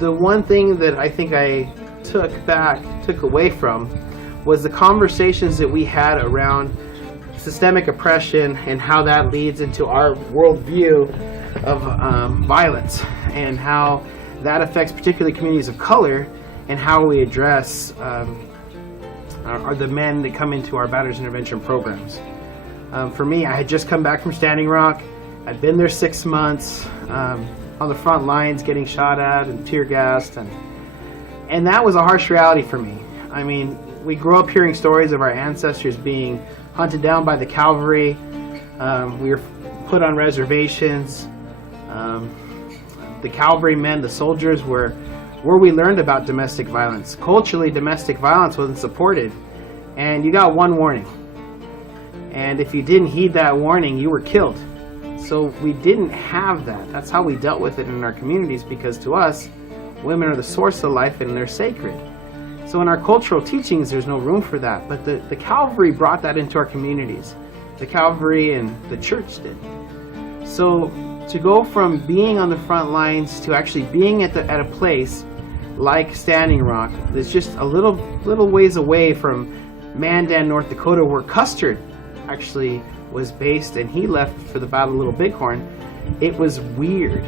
the one thing that I think I took away from was the conversations that we had around systemic oppression and how that leads into our worldview of violence, and how that affects particularly communities of color, and how we address are the men that come into our batter's intervention programs. For me, I had just come back from Standing Rock. I'd been there 6 months on the front lines, getting shot at and tear gassed, and that was a harsh reality for me. I mean, we grew up hearing stories of our ancestors being hunted down by the cavalry. We were put on reservations. The cavalrymen, the soldiers, were where we learned about domestic violence. Culturally, domestic violence wasn't supported, and you got one warning. And if you didn't heed that warning, you were killed. So we didn't have that. That's how we dealt with it in our communities, because to us, women are the source of life and they're sacred. So in our cultural teachings, there's no room for that. But the cavalry brought that into our communities. The cavalry and the church did. So to go from being on the front lines to actually being at a place like Standing Rock, that's just a little ways away from Mandan, North Dakota, where Custer actually was based, and he left for the Battle of Little Bighorn. It was weird.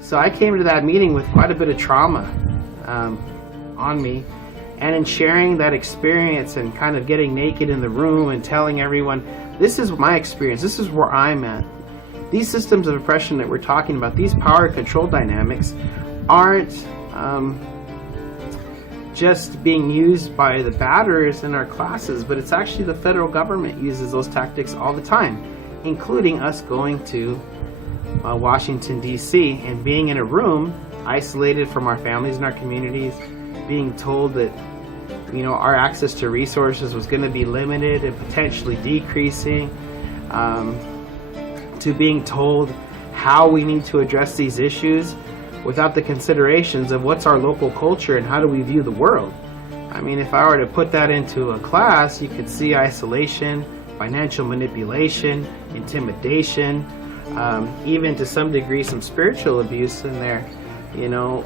So I came to that meeting with quite a bit of trauma on me, and in sharing that experience and kind of getting naked in the room and telling everyone, this is my experience, this is where I'm at. These systems of oppression that we're talking about, these power and control dynamics, aren't just being used by the batters in our classes, but it's actually the federal government uses those tactics all the time, including us going to Washington, D.C. and being in a room isolated from our families and our communities, being told that, you know, our access to resources was going to be limited and potentially decreasing, to being told how we need to address these issues without the considerations of what's our local culture and how do we view the world. I mean, if I were to put that into a class, you could see isolation, financial manipulation, intimidation, even to some degree some spiritual abuse in there, you know,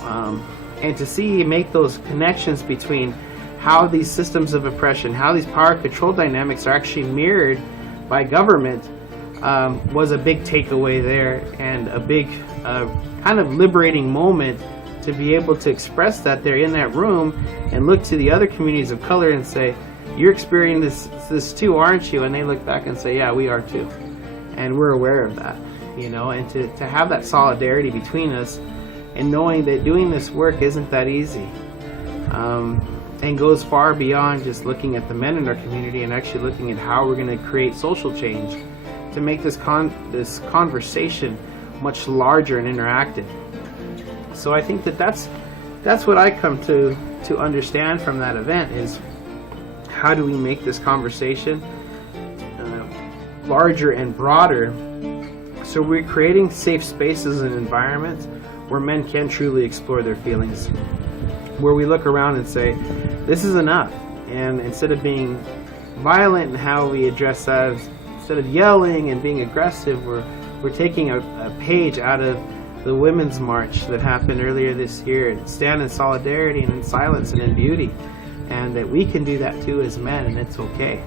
and to see make those connections between how these systems of oppression, how these power control dynamics are actually mirrored by government, was a big takeaway there, and a big kind of liberating moment to be able to express that there in that room and look to the other communities of color and say, you're experiencing this too, aren't you? And they look back and say, yeah, we are too. And we're aware of that, you know, and to have that solidarity between us and knowing that doing this work isn't that easy, and goes far beyond just looking at the men in our community and actually looking at how we're going to create social change to make this conversation much larger and interactive. So I think that's what I come to understand from that event, is how do we make this conversation larger and broader, so we're creating safe spaces and environments where men can truly explore their feelings, where we look around and say, this is enough. And instead of being violent in how we address that, instead of yelling and being aggressive, we're taking a page out of the Women's March that happened earlier this year, and stand in solidarity and in silence and in beauty, and that we can do that too as men, and it's okay.